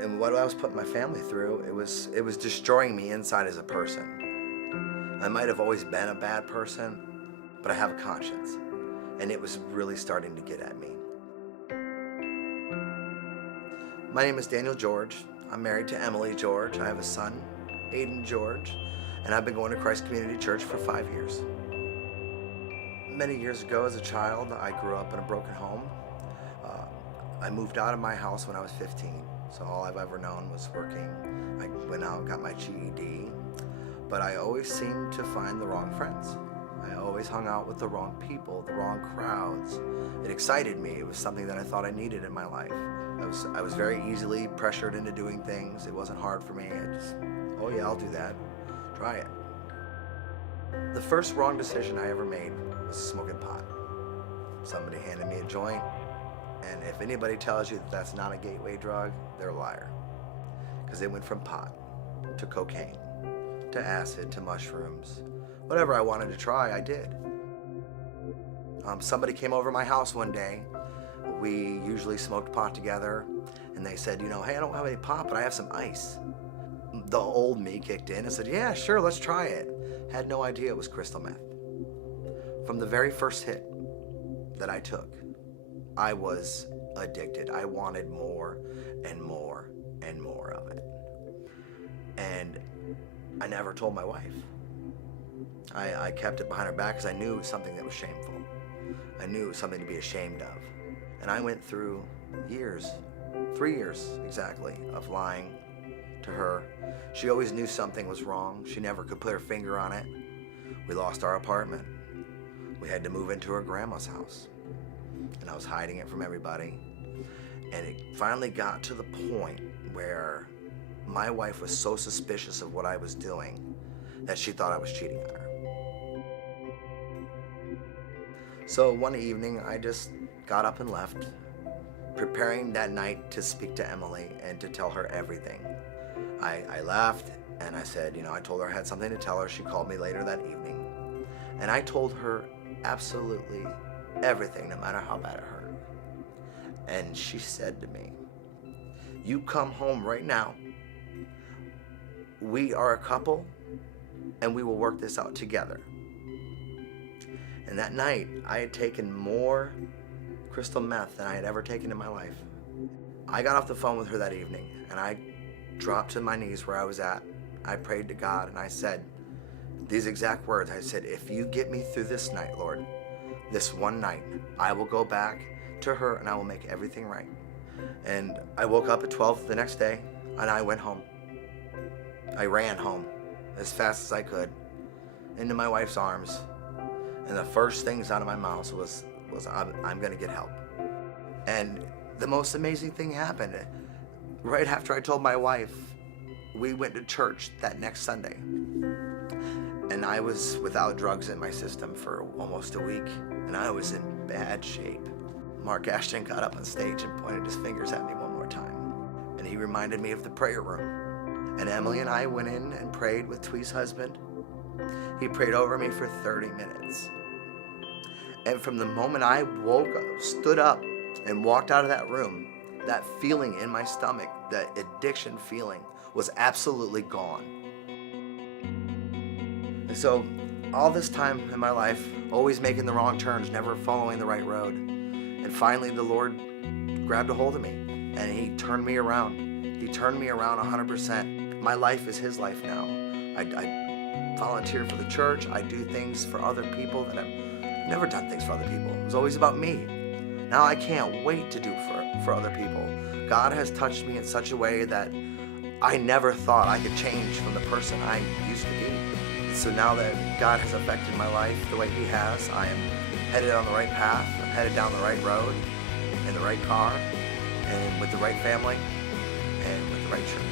And what I was putting my family through, it was destroying me inside as a person. I might have always been a bad person, but I have a conscience, and it was really starting to get at me. My name is Daniel George. I'm married to Emily George. I have a son, Aiden George, and I've been going to Christ Community Church for 5 years. Many years ago as a child, I grew up in a broken home. I moved out of my house when I was 15, so all I've ever known was working. I went out and got my GED, but I always seemed to find the wrong friends. I always hung out with the wrong people, the wrong crowds. It excited me. It was something that I thought I needed in my life. I was very easily pressured into doing things. It wasn't hard for me. I just, oh yeah, I'll do that. Try it. The first wrong decision I ever made was smoking pot. Somebody handed me a joint, and if anybody tells you that that's not a gateway drug, they're a liar. Because it went from pot to cocaine to acid to mushrooms. Whatever I wanted to try, I did. Somebody came over my house one day. We usually smoked pot together, and they said, hey, I don't have any pot, but I have some ice. The old me kicked in and said, yeah, sure, let's try it. Had no idea it was crystal meth. From the very first hit that I took, I was addicted. I wanted more and more and more of it. And I never told my wife. I kept it behind her back because I knew it was something that was shameful. I knew it was something to be ashamed of. And I went through years, 3 years exactly, of lying to her. She always knew something was wrong. She never could put her finger on it. We lost our apartment. We had to move into her grandma's house. And I was hiding it from everybody. And it finally got to the point where my wife was so suspicious of what I was doing that she thought I was cheating on her. So one evening, I just got up and left, preparing that night to speak to Emily and to tell her everything. I left and I said, I told her I had something to tell her. She called me later that evening. And I told her absolutely everything, no matter how bad it hurt. And she said to me, you come home right now. We are a couple and we will work this out together. And that night, I had taken more crystal meth than I had ever taken in my life. I got off the phone with her that evening, and I dropped to my knees where I was at. I prayed to God, and I said these exact words. I said, if you get me through this night, Lord, this one night, I will go back to her, and I will make everything right. And I woke up at 12 the next day, and I went home. I ran home as fast as I could into my wife's arms. And the first things out of my mouth was I'm gonna get help. And the most amazing thing happened. Right after I told my wife, we went to church that next Sunday. And I was without drugs in my system for almost a week, and I was in bad shape. Mark Ashton got up on stage and pointed his fingers at me one more time. And he reminded me of the prayer room. And Emily and I went in and prayed with Twee's husband. He prayed over me for 30 minutes. And from the moment I woke up, stood up, and walked out of that room, that feeling in my stomach, that addiction feeling, was absolutely gone. And so, all this time in my life, always making the wrong turns, never following the right road. And finally, the Lord grabbed a hold of me, and He turned me around. He turned me around 100%. My life is His life now. I volunteer for the church. I do things for other people that I've never done things for other people. It was always about me. Now I can't wait to do for other people. God has touched me in such a way that I never thought I could change from the person I used to be. So now that God has affected my life the way He has, I am headed on the right path. I'm headed down the right road, in the right car, and with the right family, and with the right church.